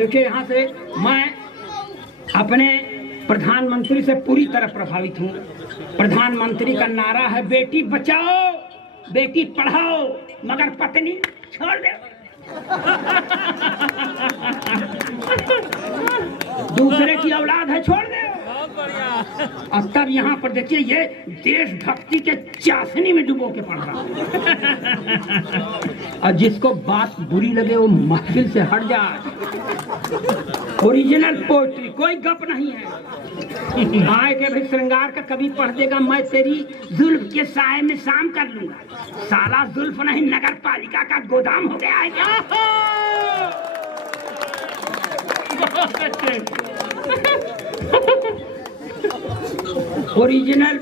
देखिए यहाँ से मैं अपने प्रधानमंत्री से पूरी तरह प्रभावित हूँ। प्रधानमंत्री का नारा है बेटी बचाओ बेटी पढ़ाओ मगर पत्नी छोड़ दे। दूसरे की औलाद है छोड़ दे। और तब यहाँ पर देखिए ये देशभक्ति के चाशनी में डुबो के पढ़ रहा है। और जिसको बात बुरी लगे वो महफिल से हट जाए। ओरिजिनल पोएट्री, कोई गप नहीं है। आए के भी श्रृंगार का कभी पढ़ देगा मैं तेरी जुल्फ के साए में शाम कर लूंगा। साला जुल्फ नहीं नगर पालिका का गोदाम हो गया है क्या? ओरिजिनल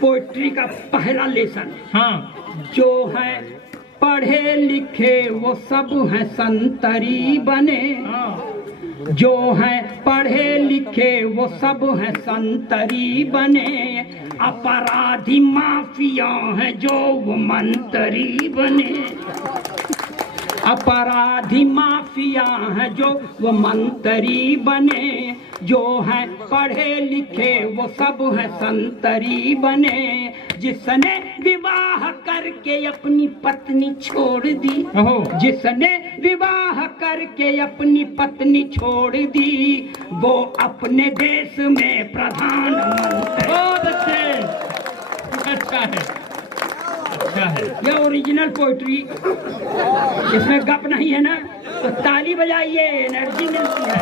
पोएट्री का पहला लेसन, हाँ, जो है पढ़े लिखे वो सब हैं संतरी बने। हाँ। जो है पढ़े लिखे वो सब हैं संतरी बने। अपराधी माफिया हैं जो वो मंत्री बने। अपराधी माफिया हैं जो वो मंत्री बने। जो है पढ़े लिखे वो सब हैं संतरी बने। जिसने विवाह करके अपनी पत्नी छोड़ दी, जिसने विवाह करके अपनी पत्नी छोड़ दी वो अपने देश में प्रधानमंत्री। बहुत अच्छे, अच्छा है, अच्छा है। ये ओरिजिनल पोएट्री, इसमें गप नहीं है ना, तो ताली बजाइए, एनर्जी मिलती है।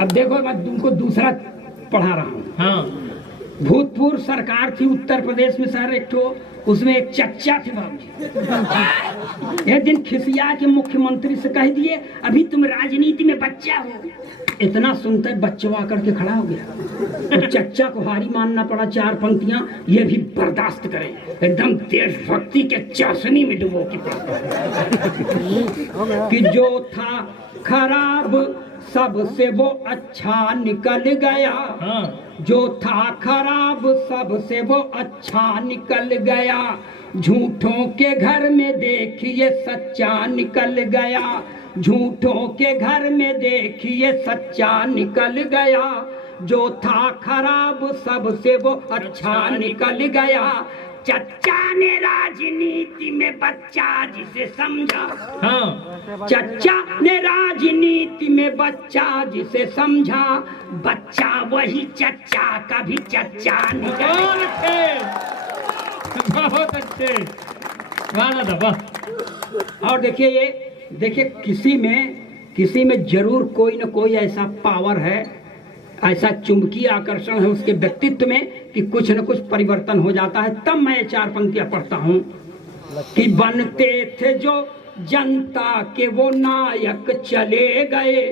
अब देखो मैं तुमको दूसरा पढ़ा रहा हूँ। हाँ। भूतपूर्व सरकार थी उत्तर प्रदेश में सर एक ठो, उसमें एक चच्चा थे बाबू। एक दिन खिसिया के मुख्यमंत्री से कह दिए अभी तुम राजनीति में बच्चा हो। इतना सुनते बच्चवा करके खड़ा हो गया। तो चच्चा को हारी मानना पड़ा। 4 पंक्तियां ये भी बर्दाश्त करें, एकदम देशभक्ति के चाशनी में डुबो की कि जो था खराब सबसे वो अच्छा निकल गया। हाँ। जो था खराब सबसे वो अच्छा निकल गया। झूठों के घर में देखिए सच्चा निकल गया। झूठों के घर में देखिए सच्चा निकल गया। जो था खराब सबसे वो अच्छा निकल गया। चच्चा ने राजनीति में बच्चा जिसे समझा। हाँ। चच्चा ने राजनीति में बच्चा जिसे समझा। बच्चा वही चच्चा कभी चच्चा निकल। बहुत अच्छे, और देखिए ये देखिए किसी में जरूर कोई न कोई ऐसा पावर है, ऐसा चुंबकीय आकर्षण है उसके व्यक्तित्व में कि कुछ न कुछ परिवर्तन हो जाता है। तब मैं 4 पंक्तियां पढ़ता हूँ कि बनते थे जो जनता के वो नायक चले गए।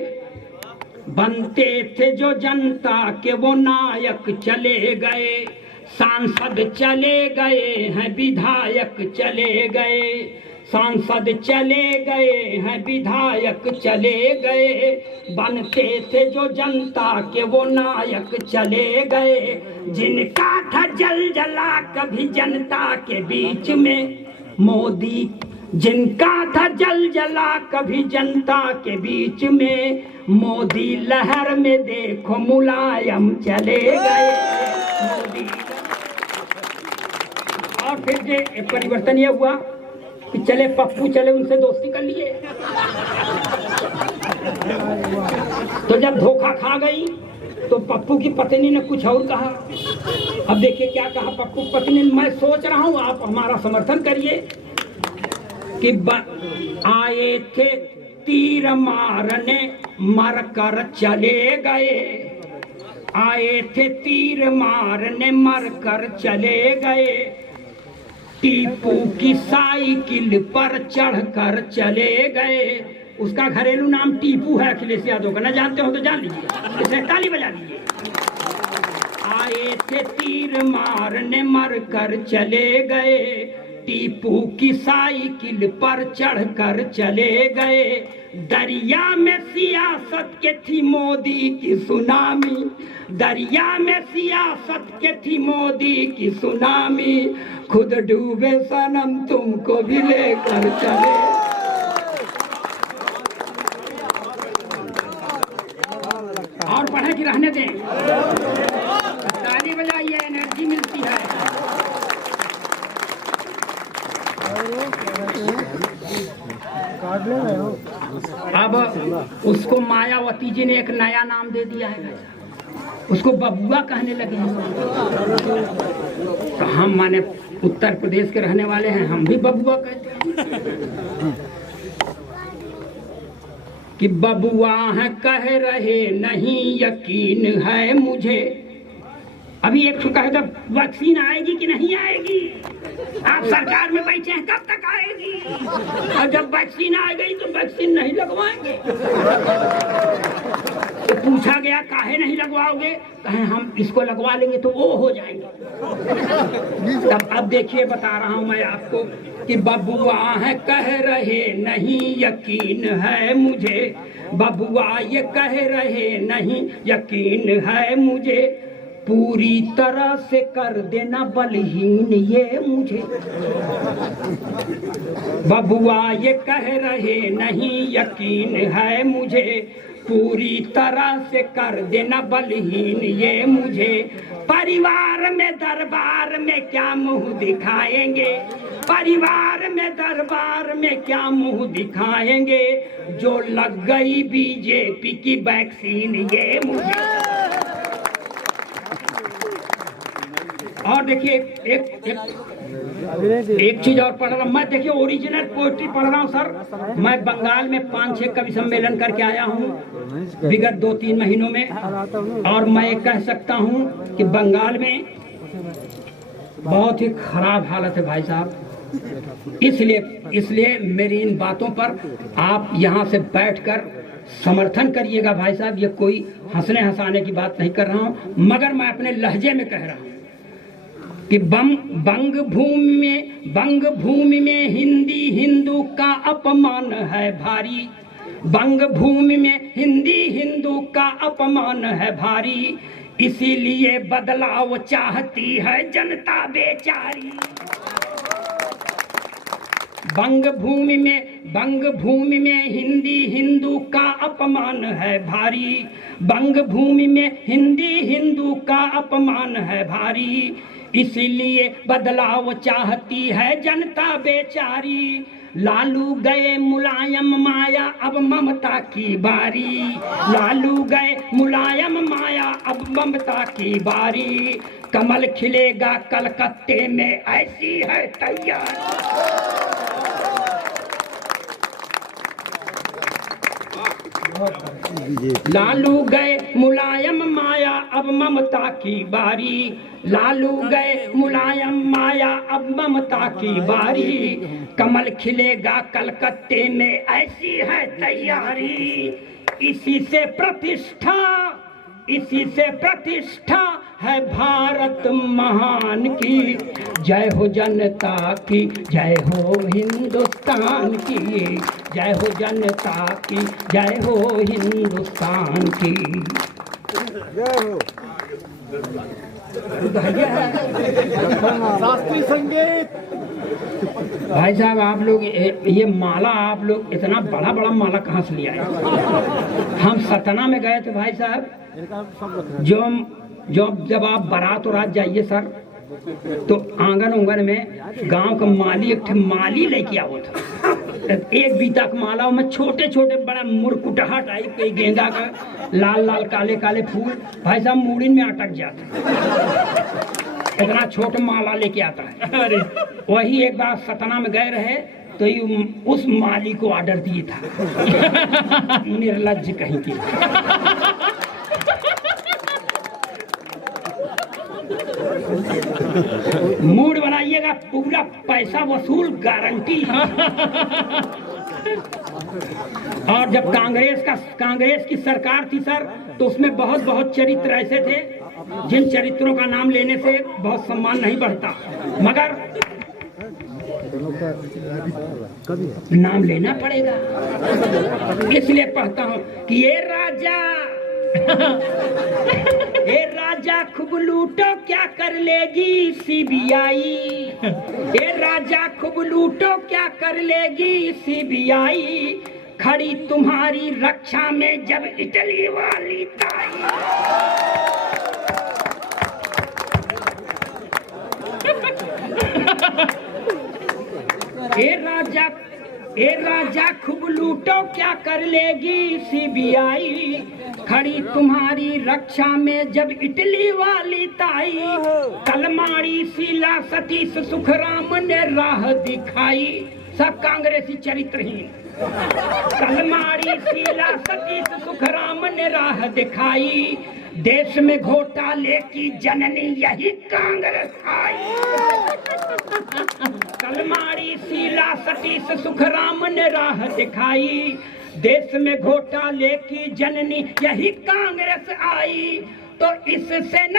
बनते थे जो जनता के वो नायक चले गए। सांसद चले गए हैं विधायक चले गए। सांसद चले गए हैं विधायक चले गए। बनते थे जो जनता के वो नायक चले गए। जिनका था जलजला कभी जनता के बीच में मोदी। जिनका था जलजला कभी जनता के बीच में मोदी लहर में देखो मुलायम चले गए। मोदी। और फिर ये परिवर्तन ये हुआ कि चले पप्पू चले उनसे दोस्ती कर लिए। तो जब धोखा खा गई तो पप्पू की पत्नी ने कुछ और कहा। अब देखिए क्या कहा पप्पू पत्नी ने, मैं सोच रहा हूं आप हमारा समर्थन करिए कि आए थे तीर मारने मर कर चले गए। आए थे तीर मारने मर कर चले गए। टीपू की साइकिल पर चढ़कर चले गए। उसका घरेलू नाम टीपू है अखिलेश यादव का, न जानते हो तो जान लीजिए, इसे ताली बजा लीजिए। आए थे तीर मारने मर कर चले गए। टीपू की साइकिल पर चढ़कर चले गए। दरिया में सियासत के थी मोदी की सुनामी। दरिया में सियासत के थी मोदी की सुनामी। खुद डूबे सनम तुमको भी लेकर चले। रहने दें, ताली बजाइए, एनर्जी मिलती है। अब उसको मायावती जी ने एक नया नाम दे दिया है, उसको बबुआ कहने लगे हैं। तो हम माने उत्तर प्रदेश के रहने वाले हैं, हम भी बबुआ कहते हैं कि बबुआ है कह रहे नहीं यकीन है मुझे। अभी एक सौ कहे तो वैक्सीन आएगी कि नहीं आएगी, आप सरकार में बैठे हैं, कब तक आएगी? और जब वैक्सीन आ गई तो वैक्सीन नहीं लगवाएंगे। तो पूछा गया काहे नहीं लगवाओगे, कहे हम इसको लगवा लेंगे तो वो हो जाएंगे। तब अब देखिए बता रहा हूं मैं आपको कि बबुआ है कह रहे नहीं यकीन है मुझे, बबुआ ये कह रहे नहीं यकीन है मुझे, पूरी तरह से कर देना बलहीन ये मुझे। बबुआ ये कह रहे नहीं यकीन है मुझे, पूरी तरह से कर देना बलहीन ये मुझे। परिवार में दरबार में क्या मुंह दिखाएंगे, परिवार में दरबार में क्या मुंह दिखाएंगे, जो लग गई बीजेपी की वैक्सीन ये मुझे। और देखिए एक चीज और पढ़ रहा हूँ मैं, देखिए ओरिजिनल पोएट्री पढ़ रहा हूँ सर। मैं बंगाल में 5-6 कवि सम्मेलन करके आया हूँ विगत 2-3 महीनों में, और मैं कह सकता हूँ कि बंगाल में बहुत ही खराब हालत है भाई साहब। इसलिए मेरी इन बातों पर आप यहाँ से बैठकर समर्थन करिएगा भाई साहब। ये कोई हंसने हंसाने की बात नहीं कर रहा हूँ, मगर मैं अपने लहजे में कह रहा हूँ कि बंग भूमि में हिंदी हिंदू का अपमान है भारी, बंग भूमि में हिंदी हिंदू का अपमान है भारी, इसीलिए बदलाव चाहती है जनता बेचारी। बंग भूमि में हिंदी हिंदू का अपमान है भारी, बंग भूमि में हिंदी हिंदू का अपमान है भारी, इसीलिए बदलाव चाहती है जनता बेचारी। लालू गए मुलायम माया अब ममता की बारी, लालू गए मुलायम माया अब ममता की बारी, कमल खिलेगा कलकत्ते में ऐसी है तैयारी। लालू गए मुलायम माया अब ममता की बारी, लालू गए मुलायम माया अब ममता की बारी, कमल खिलेगा कलकत्ते में ऐसी है तैयारी। इसी से प्रतिष्ठा है भारत महान की, जय हो जनता की, जय हो हिंदुस्तान की, जय हो जनता की, जय हो हिंदुस्तान की। जय हो शास्त्रीय संगीत। भाई साहब आप लोग ये माला, आप लोग इतना बड़ा बड़ा माला कहाँ से लिया है? हम सतना में गए थे भाई साहब, जब आप बारात और रात जाइए सर, तो आंगन में गांव का माली एक माली लेके आओ था, एक बीता का माला में छोटे छोटे बड़ा मुरकुटहा टाइप के गेंदा का लाल लाल काले काले फूल भाई साहब मूड़ीन में अटक जाते, इतना छोटा माला लेके आता है। अरे वही एक बार सतना में गए रहे तो उस माली को ऑर्डर दिए था। निर्लज्ज कहीं की। मूड बनाइएगा, पूरा पैसा वसूल गारंटी। और जब कांग्रेस की सरकार थी सर, तो उसमें बहुत चरित्र ऐसे थे जिन चरित्रों का नाम लेने से बहुत सम्मान नहीं बढ़ता, मगर नाम लेना पड़ेगा। इसलिए पढ़ता हूँ कि ये राजा खूब लूटो क्या कर लेगी सीबीआई, ये राजा खूब लूटो क्या कर लेगी सीबीआई, खड़ी तुम्हारी रक्षा में जब इटली वाली ताई। ए राजा खूब लूटो क्या कर लेगी सीबीआई, खड़ी तुम्हारी रक्षा में जब इटली वाली ताई। कलमाड़ी शीला सतीश सुखराम ने राह दिखाई, सब कांग्रेसी चरित्रहीन। कलमाड़ी शीला सतीश सुखराम ने राह दिखाई, देश में घोटाले की जननी यही कांग्रेस आई। कलमाड़ी शीला सतीश सुखराम ने राह दिखाई, देश में घोटाले की जननी यही कांग्रेस आई। तो इससे न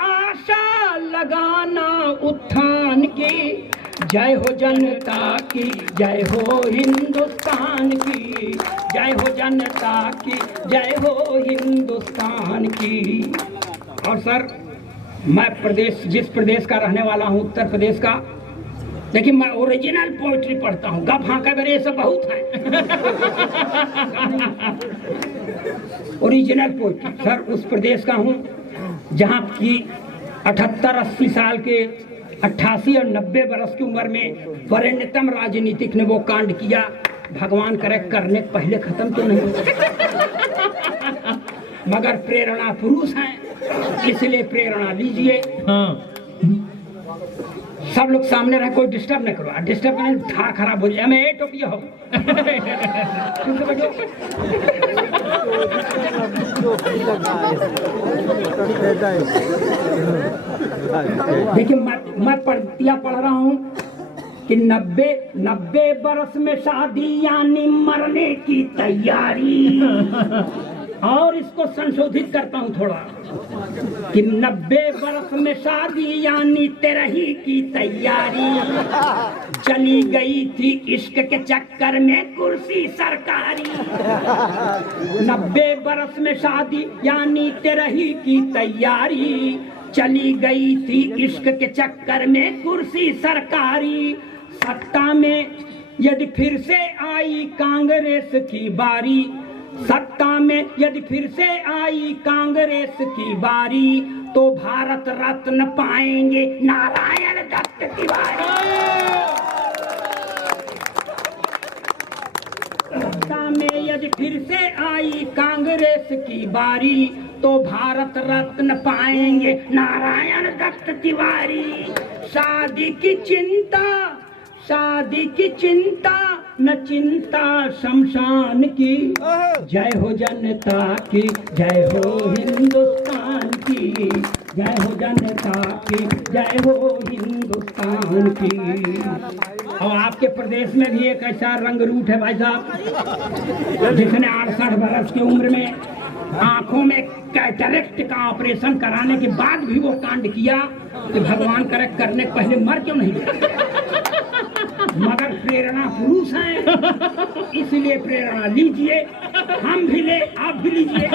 आशा लगाना उत्थान की, जय हो जनता की, जय हो हिंदुस्तान की, जय हो जनता की, जय हो हिंदुस्तान की। और सर, मैं जिस प्रदेश का रहने वाला हूँ, उत्तर प्रदेश का, देखिए मैं ओरिजिनल पोइट्री पढ़ता हूँ, गप हाँ का मेरे सब बहुत है। ओरिजिनल पोइट्री सर उस प्रदेश का हूँ जहाँ की 78-80 साल के 88 और 90 बरस की उम्र में वरेण्यतम राजनीतिक ने वो कांड किया, भगवान करे करने पहले खत्म क्यों नहीं। मगर प्रेरणा पुरुष हैं, इसलिए प्रेरणा लीजिए। हाँ। सब लोग सामने रहे, कोई डिस्टर्ब नहीं करो, डिस्टर्ब करने था खराब हो जाए। मैं टोपिया हो देखिए मैं पढ़ रहा हूँ कि 90 बरस में शादी यानी मरने की तैयारी। और इसको संशोधित करता हूँ थोड़ा कि 90 बरस में शादी यानी तेरही की तैयारी। चली गई थी इश्क के चक्कर में कुर्सी सरकारी। 90 बरस में शादी यानी तेरही की तैयारी। चली गई थी इश्क के चक्कर में कुर्सी सरकारी। सत्ता में यदि फिर से आई कांग्रेस की बारी, सत्ता में यदि फिर से आई कांग्रेस की बारी, तो भारत रत्न पाएंगे नारायण दत्त तिवारी। सत्ता में यदि फिर से आई कांग्रेस की बारी, तो भारत रत्न पाएंगे नारायण दत्त तिवारी। शादी की चिंता न चिंता शमशान की। जय हो जनता की, जय हो हिंदुस्तान की, जय हो जनता की, जय हो हिंदुस्तान की। और आपके प्रदेश में भी एक ऐसा रंगरूट है भाई साहब, जिसने 68 बरस की उम्र में आंखों में कैटरेक्ट का ऑपरेशन कराने के बाद भी वो कांड किया कि भगवान करे करने पहले मर क्यों नहीं गया। मगर प्रेरणा पुरुष है, इसलिए प्रेरणा लीजिए, हम भी ले, आप भी लीजिए।